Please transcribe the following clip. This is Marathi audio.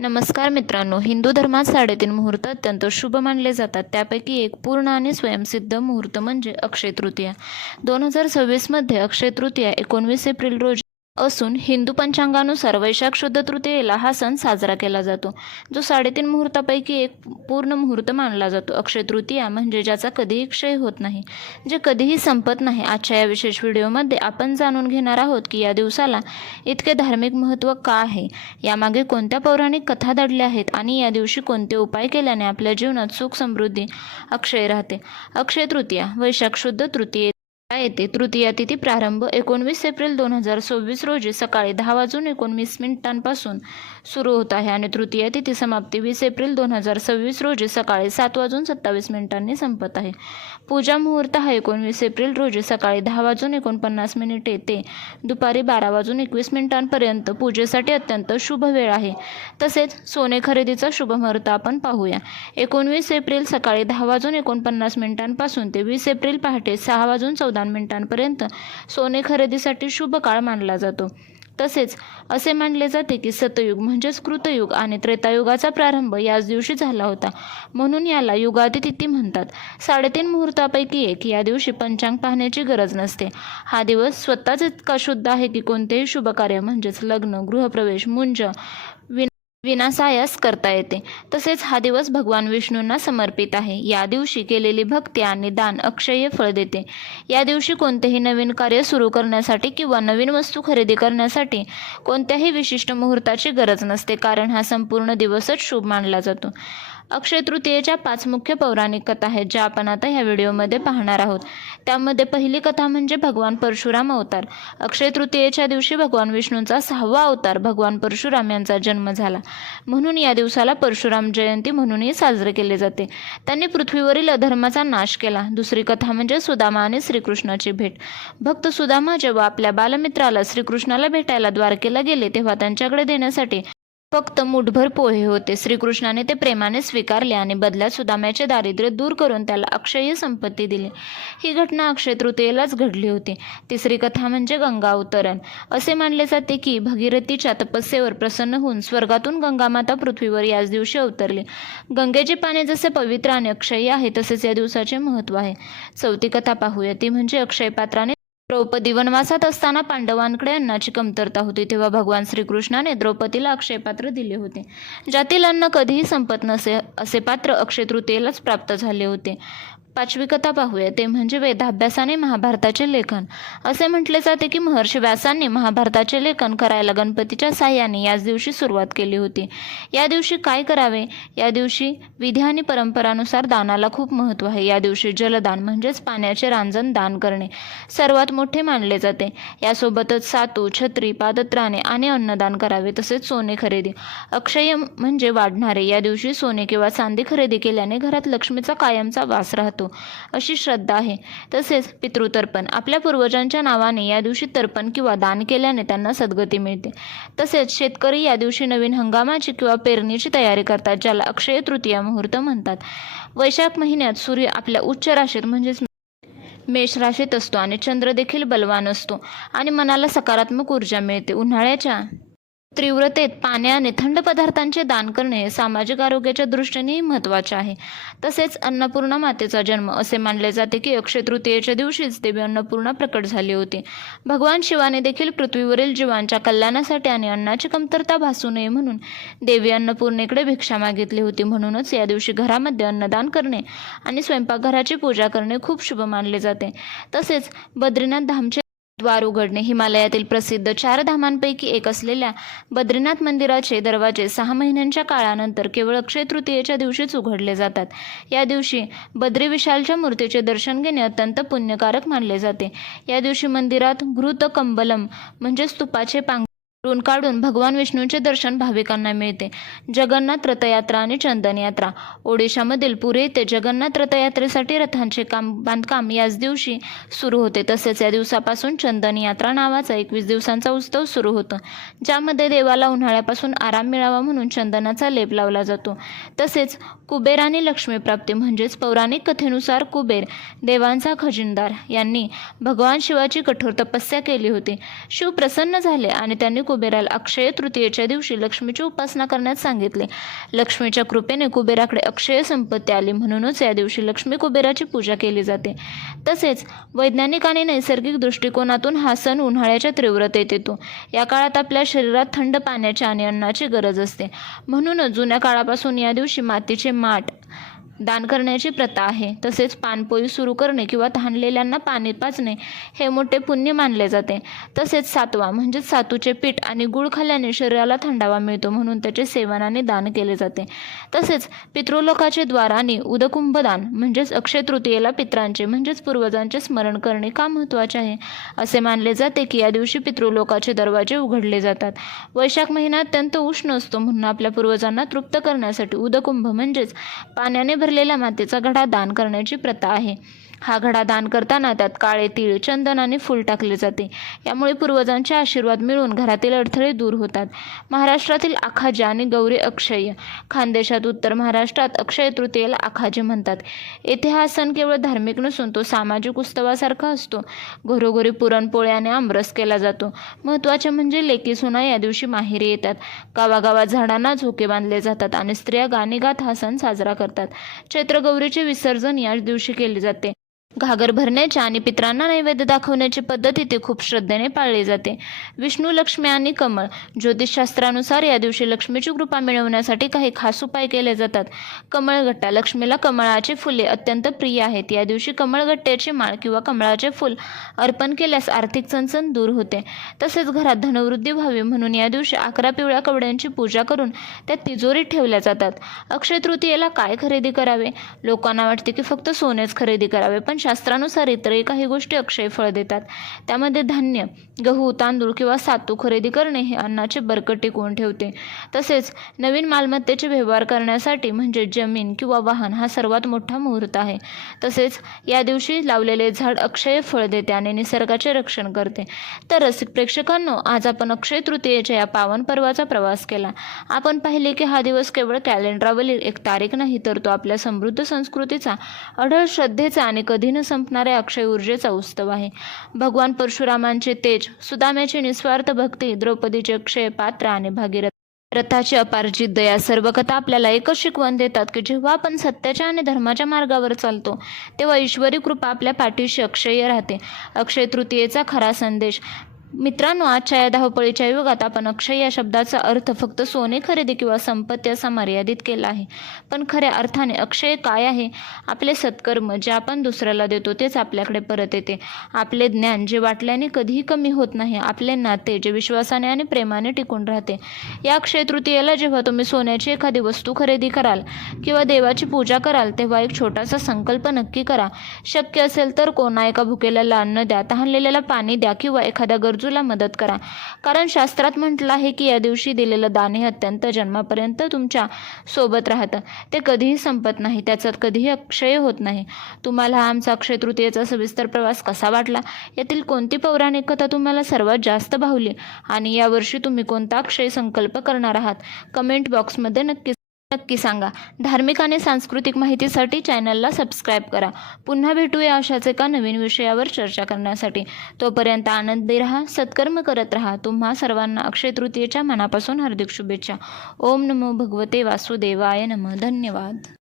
नमस्कार मित्रांनो, हिंदू धर्मात 3.5 मुहूर्त अत्यंत शुभ मानले जातात. त्यापैकी एक पूर्ण आणि स्वयंसिद्ध मुहूर्त म्हणजे अक्षय तृतीया. 2026 मध्ये अक्षय तृतीया 19 एप्रिल रोजी असून हिंदू पंचांगानुसार वैशाख शुद्ध तृतीयेला हा सण साजरा केला जातो, जो 3.5 मुहूर्तापैकी एक पूर्ण मुहूर्त मानला जातो. अक्षय तृतीया म्हणजे ज्याचा कधीही क्षय होत नाही, जे कधीही संपत नाही. आजच्या या विशेष व्हिडिओमध्ये आपण जाणून घेणार आहोत की या दिवसाला इतके धार्मिक महत्त्व का आहे, यामागे कोणत्या पौराणिक कथा दडल्या आहेत आणि या दिवशी कोणते उपाय केल्याने आपल्या जीवनात सुख समृद्धी अक्षय राहते. अक्षय तृतीया वैशाख शुद्ध तृतीये येते. तृतीया तिथी प्रारंभ 19 एप्रिल 2026 रोजी सकाळी 10:19 सुरू होत आहे आणि तृतीया तिथी समाप्ती 20 एप्रिल 2026 रोजी सकाळी 7:27 संपत आहे. पूजा मुहूर्त हा 19 एप्रिल रोजी सकाळी 10:49 ते दुपारी 12:21 पूजेसाठी अत्यंत शुभ वेळ आहे. तसेच सोने खरेदीचा शुभ मुहूर्त आपण पाहूया. 19 एप्रिल सकाळी 10:49 ते 20 एप्रिल पहाटे 6:14 सोने खरेदीसाठी शुभ काळ मानला जातो. तसेच असे मानले जाते की सतयुग म्हणजेच कृतयुग आणि त्रेतायुगाचा प्रारंभ याच दिवशी झाला होता, म्हणून याला युगादी तिथी म्हणतात. 3.5 मुहूर्तापैकी एक. या दिवशी पंचांग पाहण्याची गरज नसते. हा दिवस स्वतःच इतका शुद्ध आहे की कोणतेही शुभकार्य म्हणजेच लग्न, गृहप्रवेश, मुंज विनासायास करता येते. तसेच हा दिवस भगवान विष्णूंना समर्पित आहे. या दिवशी केलेली भक्ती आणि दान अक्षय फळ देते. या दिवशी कोणतेही नवीन कार्य सुरू करण्यासाठी किंवा नवीन वस्तू खरेदी करण्यासाठी कोणत्याही विशिष्ट मुहूर्ताची गरज नसते, कारण हा संपूर्ण दिवसच शुभ मानला जातो. अक्षय तृतीयेच्या 5 मुख्य पौराणिक कथा आहेत, ज्या आपण आता ह्या व्हिडिओमध्ये पाहणार आहोत. त्यामध्ये पहिली कथा म्हणजे भगवान परशुराम अवतार. अक्षय तृतीयेच्या दिवशी भगवान विष्णूंचा 6वा अवतार भगवान परशुराम यांचा जन्म झाला, म्हणून या दिवसाला परशुराम जयंती म्हणूनही साजरे केले जाते. त्यांनी पृथ्वीवरील अधर्माचा नाश केला. दुसरी कथा म्हणजे सुदामा आणि श्रीकृष्णाची भेट. भक्त सुदामा जेव्हा आपल्या बालमित्राला श्रीकृष्णाला भेटायला द्वारकेला गेले, तेव्हा त्यांच्याकडे देण्यासाठी फक्त मुठभर पोहे होते. श्रीकृष्णाने ते प्रेमाने स्वीकारले आणि बदल्यात सुदाम्याचे दारिद्र्य दूर करून त्याला अक्षय संपत्ती दिली. ही घटना अक्षय तृतीयेलाच घडली होती. तिसरी कथा म्हणजे गंगा अवतरण. असे मानले जाते की भगीरथीच्या तपस्येवर प्रसन्न होऊन स्वर्गातून गंगामाता पृथ्वीवर याच दिवशी अवतरली. गंगेचे पाणी जसे पवित्र आणि अक्षयी आहे, तसेच या दिवसाचे महत्त्व आहे. चौथी कथा पाहूया, ती म्हणजे अक्षय पात्राने. द्रौपदी वनवासात असताना पांडवांकडे अन्नाची कमतरता होती, तेव्हा भगवान श्रीकृष्णाने द्रौपदीला अक्षय पात्र दिले होते, ज्यातील अन्न कधीही संपत नसे. असे पात्र अक्षय तृतीयेलाच प्राप्त झाले होते. पाचवी कथा पाहूया, ते म्हणजे वेदाभ्यासाने महाभारताचे लेखन. असे म्हटले जाते की महर्षी व्यासांनी महाभारताचे लेखन करायला गणपतीच्या साह्याने याच दिवशी सुरुवात केली होती. या दिवशी काय करावे? या दिवशी विधी आणि परंपरानुसार दानाला खूप महत्त्व आहे. या दिवशी जलदान म्हणजेच पाण्याचे रांजण दान करणे सर्वात मोठे मानले जाते. यासोबतच सातू, छत्री, पादत्राणे आणि अन्नदान करावे. तसेच सोने खरेदी. अक्षय म्हणजे वाढणारे. या दिवशी सोने किंवा चांदी खरेदी केल्याने घरात लक्ष्मीचा कायमचा वास राहतो, अशी श्रद्धा आहे. तसेच पितृतर्पण. आपल्या पूर्वजांच्या नावाने या दिवशी तर्पण किंवा दान केल्याने त्यांना सद्गती मिळते. तसेच शेतकरी या दिवशी नवीन हंगामाची किंवा पेरणीची तयारी करतात, ज्याला अक्षय तृतीया मुहूर्त म्हणतात. वैशाख महिन्यात सूर्य आपल्या उच्च राशीत म्हणजेच मेष राशीत असतो आणि चंद्र देखील बलवान असतो आणि मनाला सकारात्मक ऊर्जा मिळते. उन्हाळ्याच्या तीव्रतेत पाणी आणि थंड पदार्थांचे दान करणे हे सामाजिक आरोग्याच्या दृष्टीनेही महत्त्वाचे आहे. तसेच अन्नपूर्णा मातेचा जन्म. असे मानले जाते की अक्षय तृतीयेच्या दिवशीच देवी अन्नपूर्णा प्रकट झाली होती. भगवान शिवाने देखील पृथ्वीवरील जीवांच्या कल्याणासाठी आणि अन्नाची कमतरता भासू नये म्हणून देवी अन्नपूर्णेकडे भिक्षा मागितली होती. म्हणूनच या दिवशी घरामध्ये अन्नदान करणे आणि स्वयंपाकघराची पूजा करणे खूप शुभ मानले जाते. तसेच बद्रीनाथ धामचे द्वार उघडणे. हिमालयातील प्रसिद्ध 4 धामांपैकी एक असलेल्या बद्रीनाथ मंदिराचे दरवाजे 6 महिन्यांच्या काळानंतर केवळ अक्षय तृतीयेच्या दिवशीच उघडले जातात. या दिवशी बद्री विशालच्या मूर्तीचे दर्शन घेणे अत्यंत पुण्यकारक मानले जाते. या दिवशी मंदिरात घृत कंबलम म्हणजेच तुपाचे पांघरून काढून भगवान विष्णूंचे दर्शन भाविकांना मिळते. जगन्नाथ रथयात्रा आणि चंदन यात्रा. ओडिशामधील पुरी येथे जगन्नाथ रथयात्रेसाठी रथांचे बांधकाम याच दिवशी सुरू होते. तसेच या दिवसापासून चंदन यात्रा नावाचा 21 दिवसांचा उत्सव सुरू होतो, ज्यामध्ये देवाला उन्हाळ्यापासून आराम मिळावा म्हणून चंदनाचा लेप लावला जातो. तसेच कुबेर आणि लक्ष्मीप्राप्ती म्हणजेच पौराणिक कथेनुसार कुबेर देवांचा खजिनदार यांनी भगवान शिवाची कठोर तपस्या केली होती. शिव प्रसन्न झाले आणि त्यांनी कुबेराला अक्षय तृतीयेच्या दिवशी लक्ष्मीची उपासना करण्यास सांगितले. लक्ष्मीच्या कृपेने कुबेराकडे अक्षय संपत्ती आली, म्हणूनच या दिवशी लक्ष्मी कुबेराची पूजा केली जाते. तसेच वैज्ञानिक आणि नैसर्गिक दृष्टिकोनातून हा सण उन्हाळ्याच्या तीव्रतेत येतो. या काळात आपल्या शरीरात थंड पाण्याची आणि अन्नाची गरज असते. म्हणूनच जुन्या काळापासून या दिवशी मातीचे माठ दान करण्याची प्रथा आहे. तसेच पानपोई सुरू करणे किंवा तहानलेल्यांना पाणी पाजणे हे मोठे पुण्य मानले जाते. तसेच सातवा म्हणजेच सातूचे पीठ आणि गुळ खाल्ल्याने शरीराला थंडावा मिळतो, म्हणून त्याचे सेवन आणि दान केले जाते. तसेच पितृलोकाचे द्वार आणि उदकुंभदान म्हणजेच अक्षय तृतीयेला पितरांचे म्हणजेच पूर्वजांचे स्मरण करणे का महत्त्वाचे आहे. असे मानले जाते की या दिवशी पितृलोकाचे दरवाजे उघडले जातात. वैशाख महिना अत्यंत उष्ण असतो, म्हणून आपल्या पूर्वजांना तृप्त करण्यासाठी उदकुंभ म्हणजेच पाण्याने भरलेला मातीचा घडा दान करण्याची प्रथा आहे. हा घडा दान करताना त्यात काळे तीळ, चंदन आणि फूल टाकले जाते. यामुळे पूर्वजांचे आशीर्वाद मिळून घरातील अडथळे दूर होतात. महाराष्ट्रातील आखाजी आणि गौरी अक्षय, खानदेशात उत्तर महाराष्ट्रात अक्षय तृतीयेला आखाजी म्हणतात. येथे हा सण केवळ धार्मिक नसून तो सामाजिक उत्सवासारखा असतो. घरोघरी पुरणपोळी आणि आमरस केला जातो. महत्त्वाचे म्हणजे लेकी सुना या दिवशी माहेरी येतात. गावागावात झाडांना झोके बांधले जातात आणि स्त्रिया गाणी गात हा सण साजरा करतात. चैत्र गौरीचे विसर्जन याच दिवशी केले जाते. घागर भरण्याच्या आणि पितरांना नैवेद्य दाखवण्याची पद्धत इथे खूप श्रद्धेने पाळली जाते. विष्णू, लक्ष्मी आणि कमळ, ज्योतिषशास्त्रानुसार या दिवशी लक्ष्मीची कृपा मिळवण्यासाठी काही खास उपाय केले जातात. कमळगट्टा, लक्ष्मीला कमळाची फुले अत्यंत प्रिय आहेत. या दिवशी कमळगट्ट्याची माळ किंवा कमळाचे फूल अर्पण केल्यास आर्थिक चणचण दूर होते. तसेच घरात धनवृद्धी व्हावी म्हणून या दिवशी 11 पिवळ्या कवड्यांची पूजा करून त्या तिजोरीत ठेवल्या जातात. अक्षय तृतीयेला काय खरेदी करावे? लोकांना वाटते की फक्त सोनेच खरेदी करावे, पण शास्त्रानुसार इतरही काही गोष्टी अक्षय फळ देतात. त्यामध्ये धान्य, गहू, तांदूळ किंवा सातू खरेदी करणे हे अन्नाची बरकत टिकवून ठेवते. तसेच नवीन मालमत्तेचे व्यवहार करण्यासाठी म्हणजे जमीन किंवा वाहन हा सर्वात मोठा मुहूर्त आहे. तसेच या दिवशी लावलेले झाड अक्षय फळ देते आणि निसर्गाचे रक्षण करते. तर रसिक प्रेक्षकांनो, आज आपण अक्षय तृतीयेच्या या पावन पर्वाचा प्रवास केला. आपण पाहिले की हा दिवस केवळ कॅलेंडरवरील एक तारीख नाही, तर तो आपल्या समृद्ध संस्कृतीचा, अढळ श्रद्धेचा आणि कधी न संपणाऱ्या अक्षय ऊर्जेचा उत्सव आहे. भगवान परशुरामांचे तेज, सुदाम्याची निस्वार्थ भक्ती, द्रौपदीचे अक्षय पात्र आणि भागीरथाची अपार जिद्द या सर्व कथा आपल्याला एकच शिकवण देतात की जेव्हा आपण सत्याच्या आणि धर्माच्या मार्गावर चालतो तेव्हा ईश्वरी कृपा आपल्या पाठीशी अक्षय राहते. अक्षय तृतीयेचा खरा संदेश. मित्रांनो, आजच्या या धावपळीच्या युगात आपण अक्षय या शब्दाचा अर्थ फक्त सोने खरेदी किंवा संपत्ती असा मर्यादित केला आहे. पण खऱ्या अर्थाने अक्षय काय आहे? आपले सत्कर्म जे आपण दुसऱ्याला देतो तेच आपल्याकडे परत येते. आपले ज्ञान जे वाटल्याने कधीही कमी होत नाही. आपले नाते जे विश्वासाने आणि प्रेमाने टिकून राहते. या अक्षय तृतीयेला जेव्हा तुम्ही सोन्याची एखादी वस्तू खरेदी कराल किंवा देवाची पूजा कराल तेव्हा एक छोटासा संकल्प नक्की करा. शक्य असेल तर कोणा एका भुकेल्याला अन्न द्या, तहानलेल्याला पाणी द्या किंवा एखाद्या गरजूला मदत करा. कारण शास्त्रात म्हटलं आहे की या दिवशी दिलेलं दान हे अत्यंत जन्मापर्यंत तुमच्या सोबत राहतं. ते कधीही संपत नाही, त्याच्यात कधीही अक्षय होत नाही. तुम्हाला हा आमचा अक्षय तृतीयेचा सविस्तर प्रवास कसा वाटला? यातील कोणती पौराणिक कथा तुम्हाला सर्वात जास्त भावली? आणि यावर्षी तुम्ही कोणता अक्षय संकल्प करणार आहात? कमेंट बॉक्समध्ये नक्की सांगा. धार्मिक आणि सांस्कृतिक माहितीसाठी चॅनलला सबस्क्राईब करा. पुन्हा भेटूया अशाच एका नवीन विषयावर चर्चा करण्यासाठी. तोपर्यंत आनंदी राहा, सत्कर्म करत राहा. तुम्हा सर्वांना अक्षय तृतीयेच्या मनापासून हार्दिक शुभेच्छा. ओम नमो भगवते वासुदेवाय नमः. धन्यवाद.